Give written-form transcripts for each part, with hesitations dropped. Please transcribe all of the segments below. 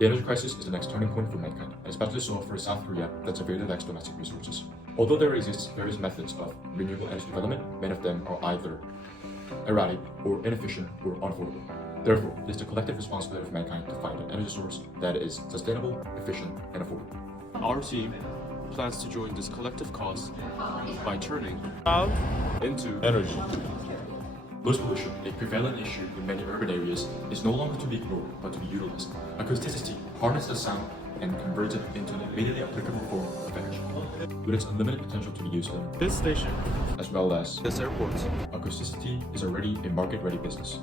The energy crisis is the next turning point for mankind, and especially so for South Korea that severely lacks domestic resources. Although there exist various methods of renewable energy development, many of them are either erratic or inefficient or unaffordable. Therefore, it is the collective responsibility of mankind to find an energy source that is sustainable, efficient, and affordable. Our team plans to join this collective cause by turning sound into energy. Noise pollution, a prevalent issue in many urban areas, is no longer to be ignored but to be utilized. AcousTicity harnesses the sound and converts it into an immediately applicable form of energy. With its unlimited potential to be used in This station, as well as this airport, AcousTicity is already a market-ready business.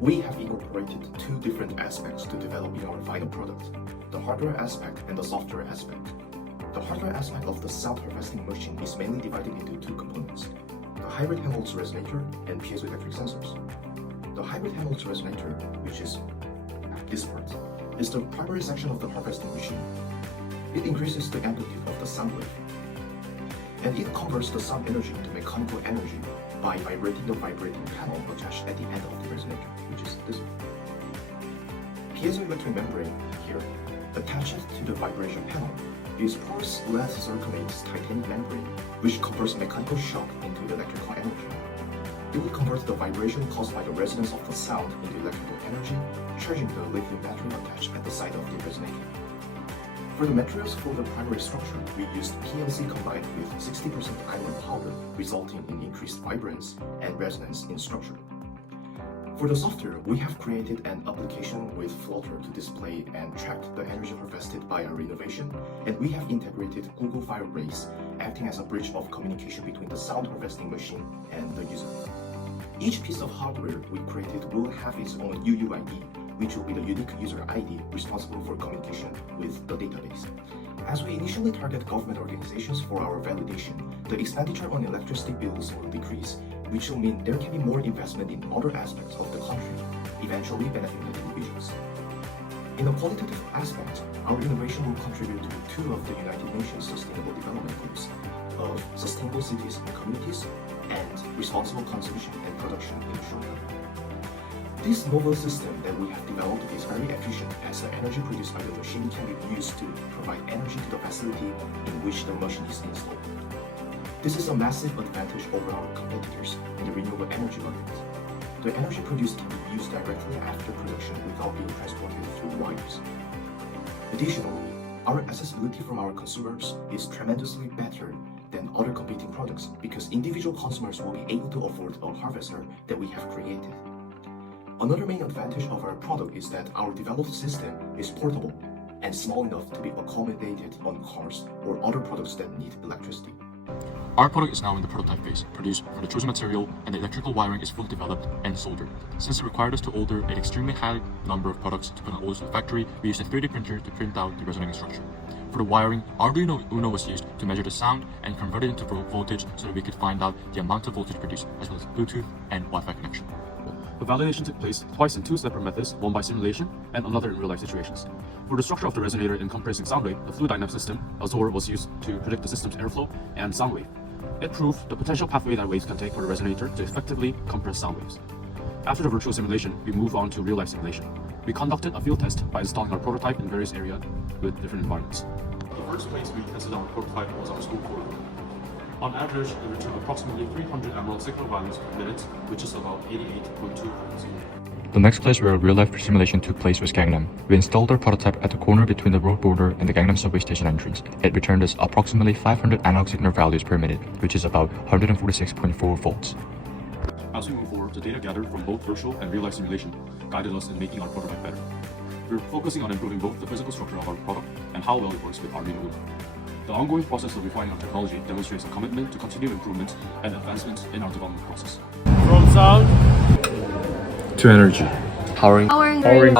We have incorporated two different aspects to develop our final product, the hardware aspect and the software aspect. The hardware aspect of the sound harvesting machine is mainly divided into two components, the hybrid Helmholtz resonator and piezoelectric sensors. The hybrid Helmholtz resonator, which is this part, is the primary section of the harvesting machine. It increases the amplitude of the sound wave, and it converts the sound energy into mechanical energy by vibrating the vibrating panel attached at the end of the resonator, which is this one. Piezoelectric membrane here, attached to the vibration panel, is porous lead zirconate's titanium membrane, which converts mechanical shock into electrical energy. It will convert the vibration caused by the resonance of the sound into electrical energy, charging the lithium battery attached at the side of the resonator. For the materials for the primary structure, we used PLC combined with 60% iron powder, resulting in increased vibrance and resonance in structure. For the software, we have created an application with floater to display and track the energy harvested by our innovation, and we have integrated Google Firebase, acting as a bridge of communication between the sound harvesting machine and the user. Each piece of hardware we created will have its own UUID, which will be the unique user ID responsible for communication with the database. As we initially target government organizations for our validation, the expenditure on electricity bills will decrease, which will mean there can be more investment in other aspects of the country, eventually benefiting the individuals. In a qualitative aspect, our innovation will contribute to two of the United Nations Sustainable Development Goals of sustainable cities and communities and responsible consumption and production in the short term. This novel system that we have developed is very efficient as the energy produced by the machine can be used to provide energy to the facility in which the machine is installed. This is a massive advantage over our competitors in the renewable energy market. The energy produced can be used directly after production without being transported through wires. Additionally, our accessibility from our consumers is tremendously better than other competing products because individual consumers will be able to afford a harvester that we have created. Another main advantage of our product is that our developed system is portable and small enough to be accommodated on cars or other products that need electricity. Our product is now in the prototype phase, produced from the chosen material, and the electrical wiring is fully developed and soldered. Since it required us to order an extremely high number of products to put on orders to the factory, we used a 3D printer to print out the resonating structure. For the wiring, Arduino Uno was used to measure the sound and convert it into voltage so that we could find out the amount of voltage produced, as well as Bluetooth and Wi-Fi connection. the validation took place twice in two separate methods, one by simulation and another in real-life situations. For the structure of the resonator in compressing sound wave, the fluid dynamic system, Azure, was used to predict the system's airflow and sound wave. It proved the potential pathway that waves can take for the resonator to effectively compress sound waves. After the virtual simulation, we moved on to real-life simulation. We conducted a field test by installing our prototype in various areas with different environments. The first place we tested our prototype was our school corridor. On average, we returned approximately 300 emerald signal values per minute, which is about 88.2 Hz. The next place where a real-life simulation took place was Gangnam. We installed our prototype at the corner between the road border and the Gangnam subway station entrance. It returned us approximately 500 analog signal values per minute, which is about 146.4 volts. As we move forward, the data gathered from both virtual and real-life simulation guided us in making our prototype better. We're focusing on improving both the physical structure of our product and how well it works with Arduino Uno. The ongoing process of refining our technology demonstrates a commitment to continued improvement and advancement in our development process. From sound To energy. Powering the future.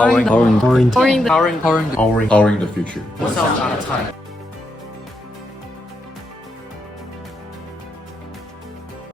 Powering the future. One sound at a time.